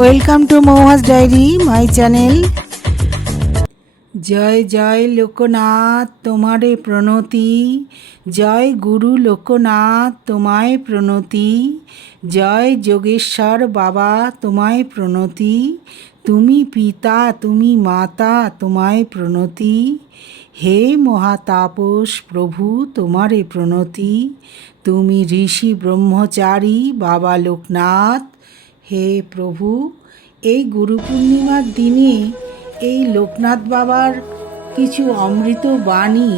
Welcome to Mouhas diary my channel. জয় জয় লোকনাথ তোমারে প্রণতি, জয় গুরু লোকনাথ তোমায় প্রণতি, জয় যোগেশ্বর বাবা তোমায় প্রণতি, তুমি পিতা তুমি মাতা তোমায় প্রণতি, হে মহাতাপস প্রভু তোমারে প্রণতি, তুমি ঋষি ব্রহ্মচারী বাবা লোকনাথ। হে প্রভু, এই গুরু পূর্ণিমার দিনে এই লোকনাথ বাবার কিছু অমৃত বাণী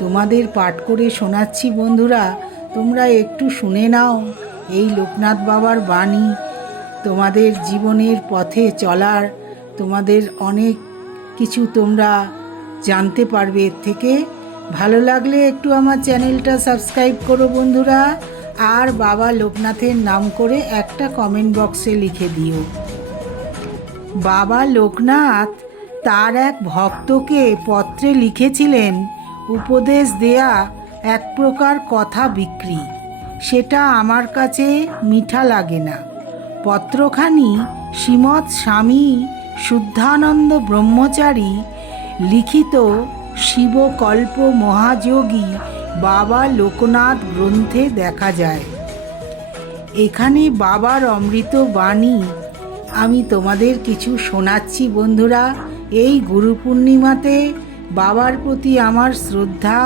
তোমাদের পাঠ করে শোনাচ্ছি। বন্ধুরা, তোমরা একটু শুনে নাও। এই লোকনাথ বাবার বাণী তোমাদের জীবনের পথে চলার তোমাদের অনেক কিছু তোমরা জানতে পারবে এর থেকে। ভালো লাগলে একটু আমার চ্যানেলটা সাবস্ক্রাইব করো বন্ধুরা, আর বাবা লোকনাথের নাম করে একটা কমেন্ট বক্সে লিখে দিও। বাবা লোকনাথ তার এক ভক্তকে পত্রে লিখেছিলেন, উপদেশ দেয়া এক প্রকার কথা বিক্রি, সেটা আমার কাছে মিঠা লাগে না। পত্রখানি শ্রীমৎ স্বামী শুদ্ধানন্দ ব্রহ্মচারী লিখিত শিবকল্প মহাযোগী বাবা লোকনাথ গ্রন্থে দেখা যায়। এখানে বাবার অমৃত বাণী আমি তোমাদের কিছু শোনাচ্ছি বন্ধুরা। এই গুরু পূর্ণিমাতে বাবার প্রতি আমার শ্রদ্ধা,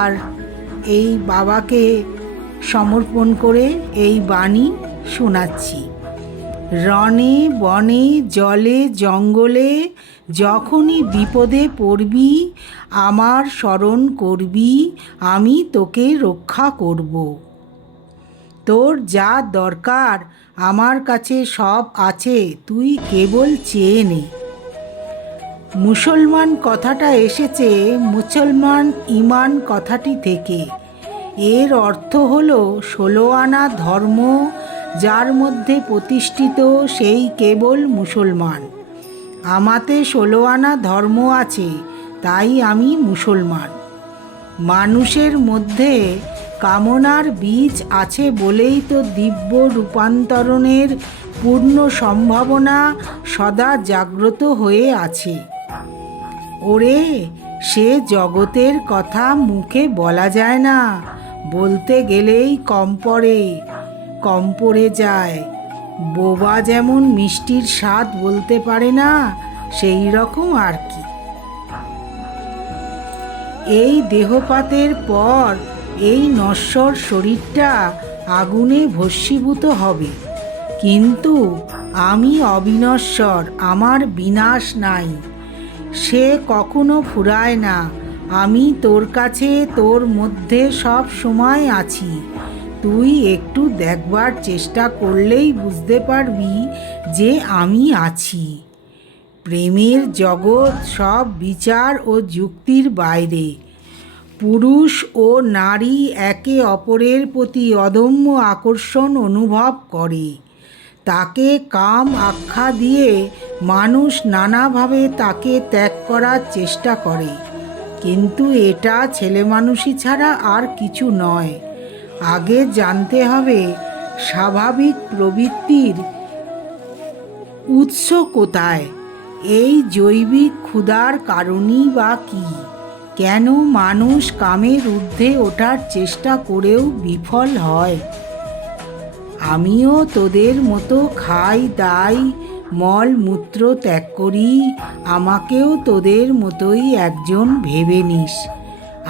আর এই বাবাকে সমর্পণ করে এই বাণী শোনাচ্ছি। রণে বনে জলে জঙ্গলে যখনই বিপদে পড়বি আমার স্মরণ করবি, আমি তোকে রক্ষা করব। তোর যা দরকার আমার কাছে সব আছে, তুই কেবল চেয়ে নে। মুসলমান কথাটা এসেছে মুসলমান ইমান কথাটি থেকে। এর অর্থ হলো 16 আনা ধর্ম যার মধ্যে প্রতিষ্ঠিত সেই কেবল মুসলমান। আমাতে 16 আনা ধর্ম আছে, তাই আমি মুসলমান। মানুষের মধ্যে কামনার বীজ আছে বলেই তো দিব্য রূপান্তরণের পূর্ণ সম্ভাবনা সদা জাগ্রত হয়ে আছে। ওরে, সে জগতের কথা মুখে বলা যায় না, বলতে গেলেই কম পড়ে যায়। বোবা যেমন মিষ্টির স্বাদ বলতে পারে না, সেই রকম আর কি। এই দেহপাতের পর এই নশ্বর শরীরটা আগুনে ভস্মীভূত হবে, কিন্তু আমি অবিনশ্বর, আমার বিনাশ নাই, সে কখনো ফুরায় না। আমি তোর কাছে তোর মধ্যে সব সময় আছি। তুই একটু দেখবার চেষ্টা করলেই বুঝতে পারবি যে আমি আছি। প্রেমের জগৎ সব বিচার ও যুক্তির বাইরে। পুরুষ ও নারী একে অপরের প্রতি অদম্য আকর্ষণ অনুভব করে। তাকে কাম আখ্যা দিয়ে মানুষ নানাভাবে তাকে ত্যাগ করার চেষ্টা করে, কিন্তু এটা ছেলে মানুষই ছাড়া আর কিছু নয়। আগে জানতে হবে স্বাভাবিক প্রবৃত্তির উৎস কোথায়। এই জৈবিক ক্ষুধার কারণই বা কী? কেন মানুষ কামের ঊর্ধ্বে ওঠার চেষ্টা করেও বিফল হয়? আমিও তোদের মতো খাই দাই, মল মূত্র ত্যাগ করি। আমাকেও তোদের মতোই একজন ভেবে নিস।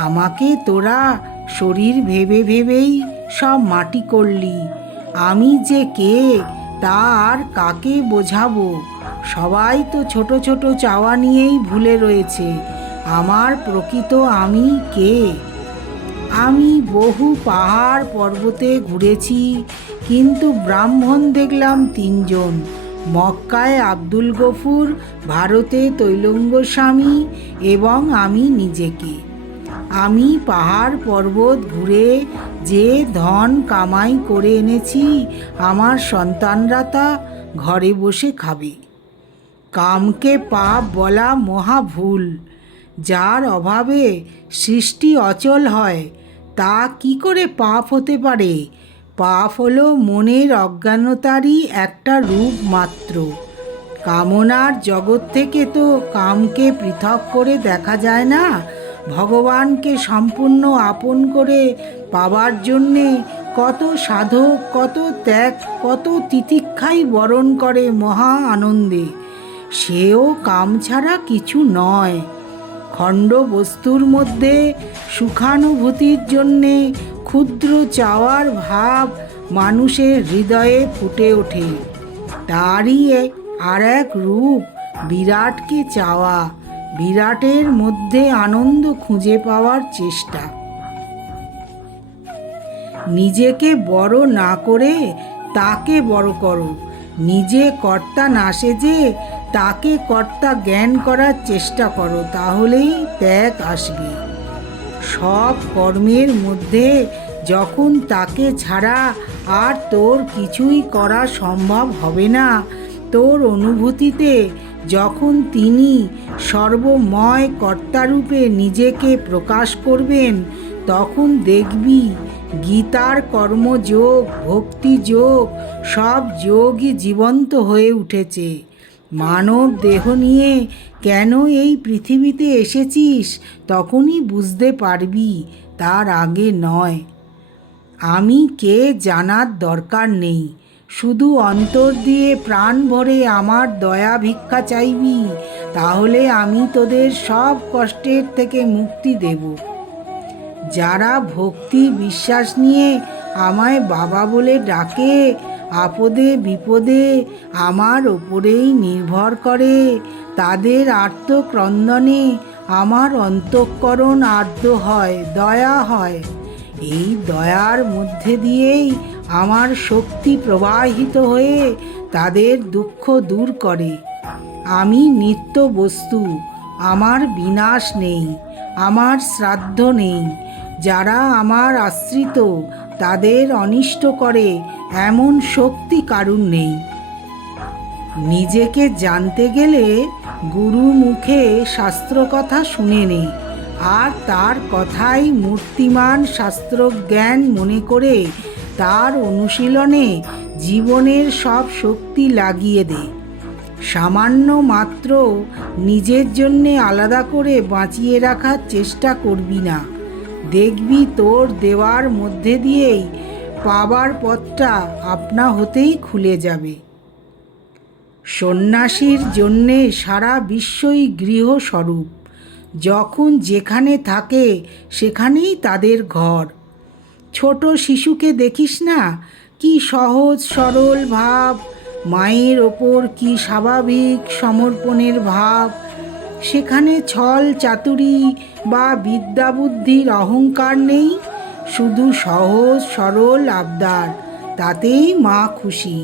আমাকে তোরা শরীর ভেবে ভেবেই সব মাটি করলি। আমি যে কে তা আর কাকে বোঝাবো? সবাই তো ছোট ছোট চাওয়া নিয়েই ভুলে রয়েছে আমার প্রকৃত আমি কে। আমি বহু পাহাড় পর্বতে ঘুরেছি, কিন্তু ব্রাহ্মণ দেখলাম 3 জন। মক্কায় আব্দুল গফুর, ভারতে তৈলঙ্গ স্বামী এবং আমি নিজেকে। আমি পাহাড় পর্বত ঘুরে যে ধন কামাই করে এনেছি, আমার সন্তানরা তা ঘরে বসে খাবে। কামকে পাপ বলা মহা ভুল। যার অভাবে সৃষ্টি অচল হয় তা কি করে পাপ হতে পারে? পাপ হলো মনের অজ্ঞানতারই একটা রূপ মাত্র। কামনার জগৎ থেকে তো কামকে পৃথক করে দেখা যায় না। ভগবানকে সম্পূর্ণ আপন করে পাবার জন্যে কত সাধক, কত ত্যাগ, কত তিতিক্ষাই বরণ করে মহা আনন্দে। সেও কাম ছাড়া কিছু নয়। খণ্ড বস্তুর মধ্যে সুখানুভূতির জন্যে ক্ষুদ্র চাওয়ার ভাব মানুষের হৃদয়ে ফুটে ওঠে। তারই আর এক রূপ বিরাটকে চাওয়া, বিরাটের মধ্যে আনন্দ খুঁজে পাওয়ার চেষ্টা। নিজেকে বড় না করে তাকে বড় করো। নিজে কর্তা না সেজে তাকে কর্তা জ্ঞান করার চেষ্টা করো, তাহলেই ত্যাগ আসবে। সব কর্মের মধ্যে যখন তাকে ছাড়া আর তোর কিছুই করা সম্ভব হবে না, তোর অনুভূতিতে যখন তিনি সর্বময় কর্তারূপে নিজেকে প্রকাশ করবেন, তখন দেখবি গীতার কর্মযোগ, ভক্তিযোগ, সব যোগই জীবন্ত হয়ে উঠেছে। মানব দেহ নিয়ে কেন এই পৃথিবীতে এসেছিস তখনই বুঝতে পারবি, তার আগে নয়। আমি কে জানার দরকার নেই। শুধু অন্তর দিয়ে প্রাণ ভরে আমার দয়া ভিক্ষা চাইবি, তাহলে আমি তোদের সব কষ্টের থেকে মুক্তি দেব। যারা ভক্তি বিশ্বাস নিয়ে আমায় বাবা বলে ডাকে, আপদে বিপদে আমার ওপরেই নির্ভর করে, তাদের আর্তক্রন্দনে আমার অন্তঃকরণ আর্দ্র হয়, দয়া হয়। এই দয়ার মধ্যে দিয়েই আমার শক্তি প্রবাহিত হয়ে তাদের দুঃখ দূর করে। আমি নিত্য বস্তু, আমার বিনাশ নেই, আমার শ্রাদ্ধ নেই। যারা আমার আশ্রিত তাদের অনিষ্ট করে এমন শক্তি কারুর নেই। নিজেকে জানতে গেলে গুরু মুখে শাস্ত্র কথা শুনে নে, আর তার কথাই মূর্তিমান শাস্ত্রজ্ঞান মনে করে তার অনুশীলনে জীবনের সব শক্তি লাগিয়ে দে। সামান্য মাত্র নিজের জন্যে আলাদা করে বাঁচিয়ে রাখার চেষ্টা করবি না। দেখবি তোর দেওয়ার মধ্যে দিয়েই পাবার পথটা আপনা হতেই খুলে যাবে। সন্ন্যাসীর জন্যে সারা বিশ্বই গৃহস্বরূপ। যখন যেখানে থাকে সেখানেই তাদের ঘর। ছোট শিশুকে দেখিস না, কি সহজ সরল ভাব, মায়ের ওপর কি স্বাভাবিক সমর্পণের ভাব। সেখানে ছল চাতুরি বা বিদ্যা বুদ্ধির অহংকার নেই, শুধু সহজ সরল আবদার, তাতেই মা খুশি।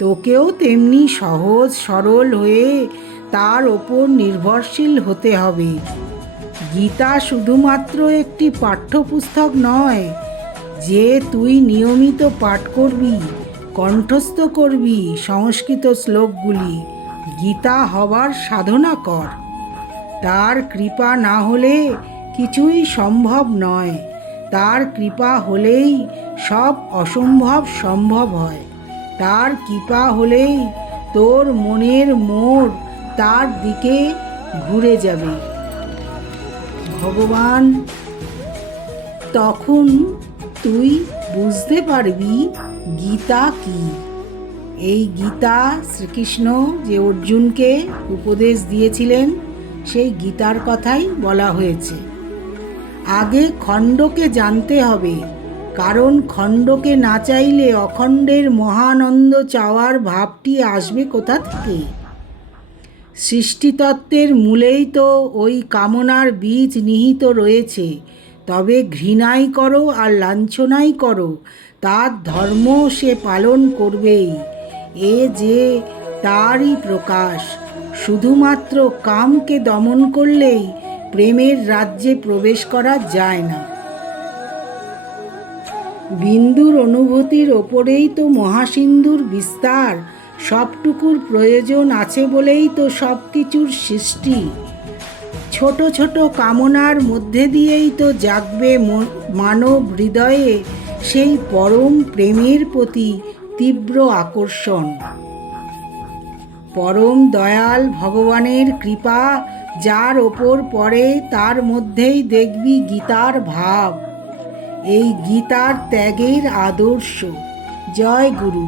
তোকেও তেমনি সহজ সরল হয়ে তার ওপর নির্ভরশীল হতে হবে। গীতা শুধুমাত্র একটি পাঠ্যপুস্তক নয় যে তুই নিয়মিত পাঠ করবি, কণ্ঠস্থ করবি সংস্কৃত শ্লোকগুলি। গীতা হবার সাধনা কর। তার কৃপা না হলে কিছুই সম্ভব নয়। তার কৃপা হলেই সব অসম্ভব সম্ভব হয়। তার কৃপা হলেই তোর মনের মোড় তার দিকে ঘুরে যাবে। ভগবান, তখন তুই বুঝতে পারবি গীতা কি। এই গীতা শ্রীকৃষ্ণ যে অর্জুনকে উপদেশ দিয়েছিলেন, সেই গীতার কথাই বলা হয়েছে। আগে খণ্ডকে জানতে হবে, কারণ খণ্ডকে না চাইলে অখণ্ডের মহানন্দ চাওয়ার ভাবটি আসবে কোথা থেকে? সৃষ্টিতত্ত্বের মূলেই তো ওই কামনার বীজ নিহিত রয়েছে। তবে ঘৃণাই করো আর লাঞ্ছনাই করো, তার ধর্ম সে পালন করবেই। এ যে তারই প্রকাশ। শুধুমাত্র কামকে দমন করলেই প্রেমের রাজ্যে প্রবেশ করা যায় না। বিন্দুর অনুভূতির ওপরেই তো মহাসিন্ধুর বিস্তার। সবটুকুর প্রয়োজন আছে বলেই তো সব কিছুর সৃষ্টি। ছোট ছোট কামনার মধ্যে দিয়েই তো জাগবে মানব হৃদয়ে সেই পরম প্রেমের প্রতি তীব্র আকর্ষণ। পরম দয়াল ভগবানের কৃপা যার ওপর পড়ে তার মধ্যেই দেখবি গীতার ভাব, এই গীতার ত্যাগের আদর্শ। জয় গুরু।